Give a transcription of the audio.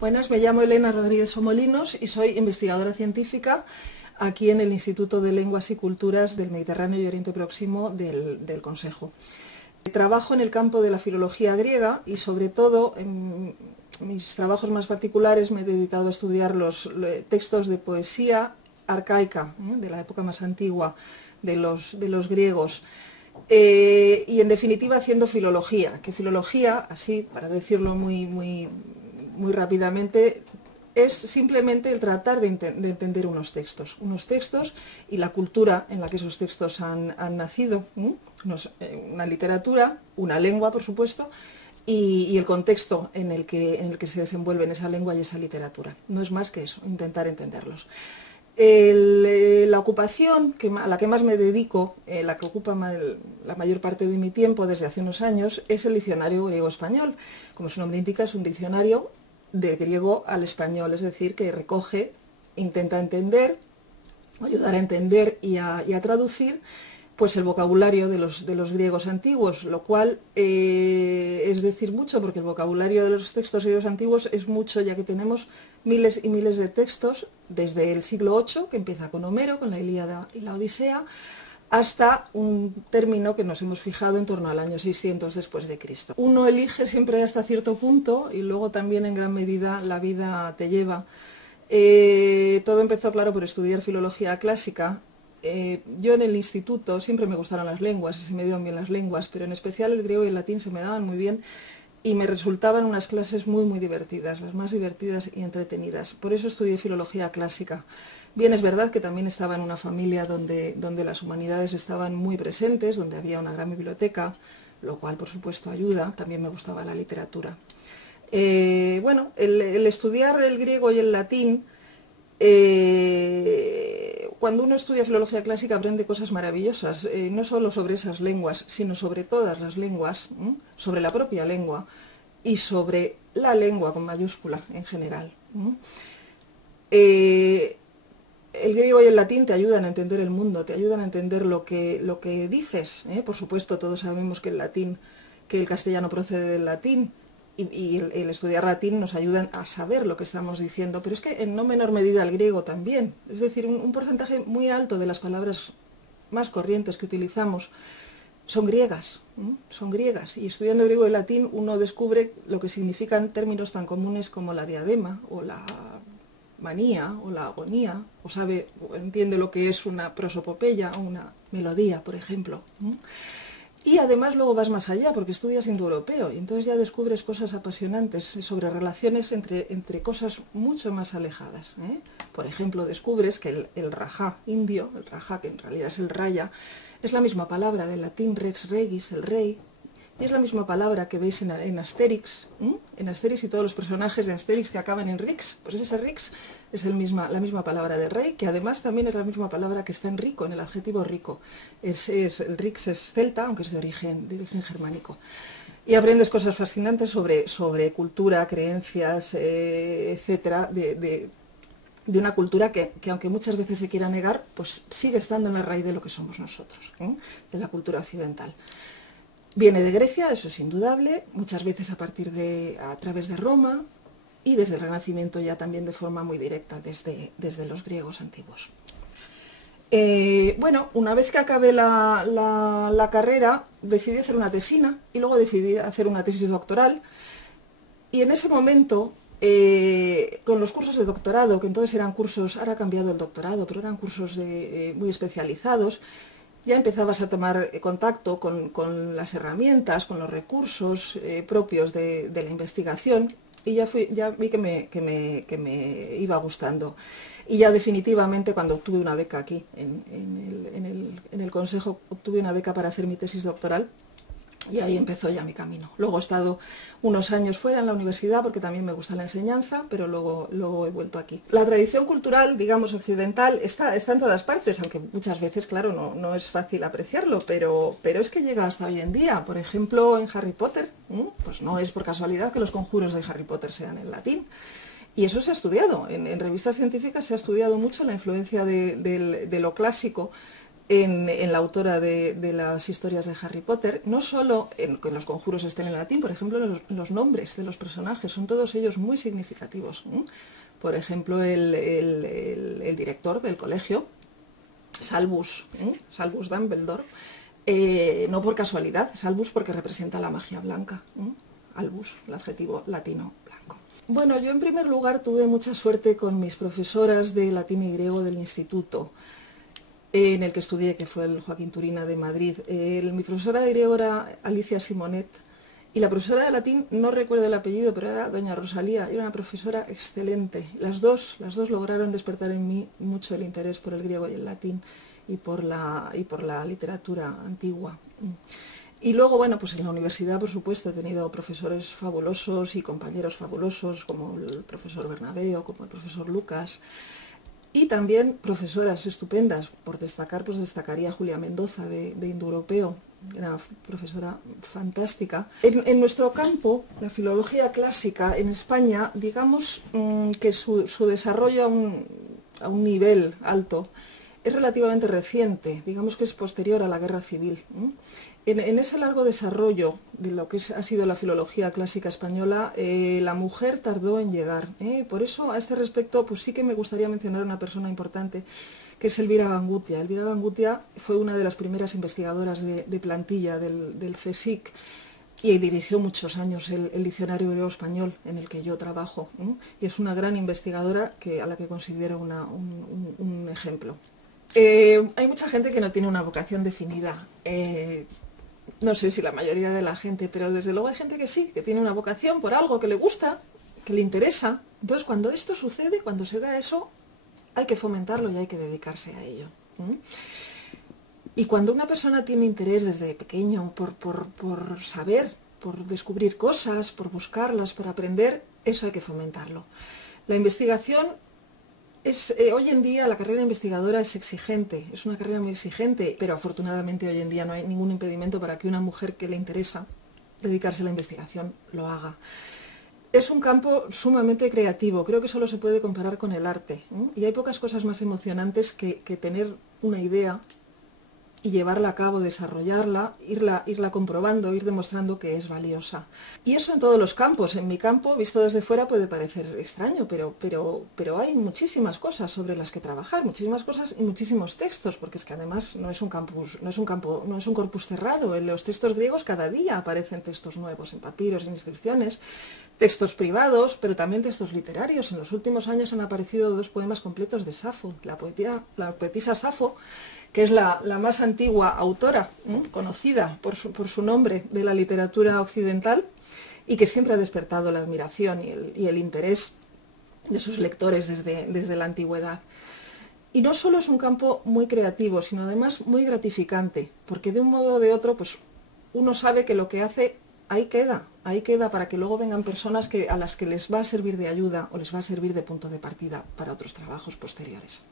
Buenas, me llamo Elena Rodríguez Somolinos y soy investigadora científica aquí en el Instituto de Lenguas y Culturas del Mediterráneo y Oriente Próximo del Consejo. Trabajo en el campo de la filología griega y sobre todo en mis trabajos más particulares me he dedicado a estudiar los textos de poesía arcaica, de la época más antigua de los griegos. Y en definitiva haciendo filología, que filología, así para decirlo muy rápidamente, es simplemente el tratar de entender unos textos y la cultura en la que esos textos han nacido, una literatura, una lengua por supuesto, y el contexto en el que se desenvuelven esa lengua y esa literatura. No es más que eso, intentar entenderlos. La ocupación a la que más me dedico, la que ocupa la mayor parte de mi tiempo desde hace unos años, es el diccionario griego-español. Como su nombre indica, es un diccionario de griego al español, es decir, que recoge, intenta entender, ayudar a entender y a traducir pues el vocabulario de los griegos antiguos, lo cual es decir mucho, porque el vocabulario de los textos griegos antiguos es mucho, ya que tenemos miles y miles de textos, desde el siglo VIII, que empieza con Homero, con la Ilíada y la Odisea, hasta un término que nos hemos fijado en torno al año 600 después de Cristo. Uno elige siempre hasta cierto punto y luego también en gran medida la vida te lleva. Todo empezó, claro, por estudiar filología clásica. Yo en el instituto siempre me gustaron las lenguas, se me dieron bien las lenguas, pero en especial el griego y el latín se me daban muy bien y me resultaban unas clases muy divertidas, las más divertidas y entretenidas. Por eso estudié filología clásica. Bien, es verdad que también estaba en una familia donde las humanidades estaban muy presentes, donde había una gran biblioteca, lo cual por supuesto ayuda, también me gustaba la literatura. Bueno, el estudiar el griego y el latín, cuando uno estudia filología clásica aprende cosas maravillosas, no solo sobre esas lenguas, sino sobre todas las lenguas, sobre la propia lengua y sobre la lengua con mayúscula en general. El griego y el latín te ayudan a entender el mundo, te ayudan a entender lo que dices. Por supuesto, todos sabemos que el castellano procede del latín y el estudiar latín nos ayuda a saber lo que estamos diciendo, pero es que en no menor medida el griego también. Es decir, un porcentaje muy alto de las palabras más corrientes que utilizamos son griegas, y estudiando griego y latín uno descubre lo que significan términos tan comunes como la diadema o la manía o la agonía, o entiende lo que es una prosopopeya o una melodía, por ejemplo. Y además luego vas más allá porque estudias indoeuropeo y entonces ya descubres cosas apasionantes sobre relaciones entre cosas mucho más alejadas. Por ejemplo, descubres que el rajá indio, el rajá que en realidad es el raya, es la misma palabra del latín rex regis, el rey, y es la misma palabra que veis en Asterix, en Asterix y todos los personajes de Asterix que acaban en rix, pues ese rix es la misma palabra de rey, que además también es la misma palabra que está en rico, en el adjetivo rico. El rix es celta, aunque es de origen germánico. Y aprendes cosas fascinantes sobre cultura, creencias, etcétera, de una cultura que aunque muchas veces se quiera negar, pues sigue estando en la raíz de lo que somos nosotros, de la cultura occidental. Viene de Grecia, eso es indudable, muchas veces a través de Roma y desde el Renacimiento ya también de forma muy directa desde los griegos antiguos. Bueno, una vez que acabé la carrera decidí hacer una tesina y luego decidí hacer una tesis doctoral y en ese momento con los cursos de doctorado, que entonces eran cursos, ahora ha cambiado el doctorado, pero eran cursos muy especializados, ya empezabas a tomar contacto con las herramientas, con los recursos propios de la investigación y ya vi que me iba gustando. Y ya definitivamente cuando obtuve una beca aquí, en el Consejo, obtuve una beca para hacer mi tesis doctoral y ahí empezó ya mi camino. Luego he estado unos años fuera en la universidad porque también me gusta la enseñanza, pero luego he vuelto aquí. La tradición cultural, digamos, occidental está en todas partes, aunque muchas veces, claro, no es fácil apreciarlo, pero es que llega hasta hoy en día. Por ejemplo, en Harry Potter, pues no es por casualidad que los conjuros de Harry Potter sean en latín. Y eso se ha estudiado. En revistas científicas se ha estudiado mucho la influencia de lo clásico en la autora de las historias de Harry Potter, no solo en que los conjuros estén en latín, por ejemplo, los nombres de los personajes, son todos ellos muy significativos. Por ejemplo, el director del colegio, Salvus Dumbledore, no por casualidad, Salvus porque representa la magia blanca, albus, el adjetivo latino blanco. Bueno, yo en primer lugar tuve mucha suerte con mis profesoras de latín y griego del instituto en el que estudié, que fue el Joaquín Turina de Madrid. Mi profesora de griego era Alicia Simonet y la profesora de latín, no recuerdo el apellido, pero era doña Rosalía, era una profesora excelente. Las dos lograron despertar en mí mucho el interés por el griego y el latín y por la literatura antigua. Y luego, bueno, pues en la universidad, por supuesto, he tenido profesores fabulosos y compañeros fabulosos, como el profesor Bernabé, como el profesor Lucas, y también profesoras estupendas. Por destacar, pues destacaría a Julia Mendoza de Indoeuropeo, era una profesora fantástica. En nuestro campo, la filología clásica en España, digamos que su desarrollo a un nivel alto es relativamente reciente, digamos que es posterior a la Guerra Civil. En ese largo desarrollo de lo que ha sido la filología clásica española, la mujer tardó en llegar. Por eso, a este respecto, pues sí que me gustaría mencionar a una persona importante, que es Elvira Gangutia. Elvira Gangutia fue una de las primeras investigadoras de plantilla del CSIC y dirigió muchos años el diccionario griego-español en el que yo trabajo. Y es una gran investigadora a la que considero un ejemplo. Hay mucha gente que no tiene una vocación definida. No sé si la mayoría de la gente, pero desde luego hay gente que sí, que tiene una vocación por algo que le gusta, que le interesa. Entonces, cuando esto sucede, cuando se da eso, hay que fomentarlo y hay que dedicarse a ello. Y cuando una persona tiene interés desde pequeño por saber, por descubrir cosas, por buscarlas, por aprender, eso hay que fomentarlo. La investigación hoy en día la carrera investigadora es exigente, es una carrera muy exigente, pero afortunadamente hoy en día no hay ningún impedimento para que una mujer que le interesa dedicarse a la investigación lo haga. Es un campo sumamente creativo, creo que solo se puede comparar con el arte, y hay pocas cosas más emocionantes que tener una idea y llevarla a cabo, desarrollarla, irla comprobando, ir demostrando que es valiosa. Y eso en todos los campos. En mi campo, visto desde fuera, puede parecer extraño, pero hay muchísimas cosas sobre las que trabajar, muchísimas cosas y muchísimos textos, porque es que además no es un corpus cerrado. En los textos griegos cada día aparecen textos nuevos, en papiros, en inscripciones, textos privados, pero también textos literarios. En los últimos años han aparecido 2 poemas completos de Safo, la poetisa Safo, que es la más antigua autora conocida por su nombre de la literatura occidental y que siempre ha despertado la admiración y el interés de sus lectores desde la antigüedad. Y no solo es un campo muy creativo, sino además muy gratificante, porque de un modo o de otro pues, uno sabe que lo que hace ahí queda para que luego vengan personas a las que les va a servir de ayuda o les va a servir de punto de partida para otros trabajos posteriores.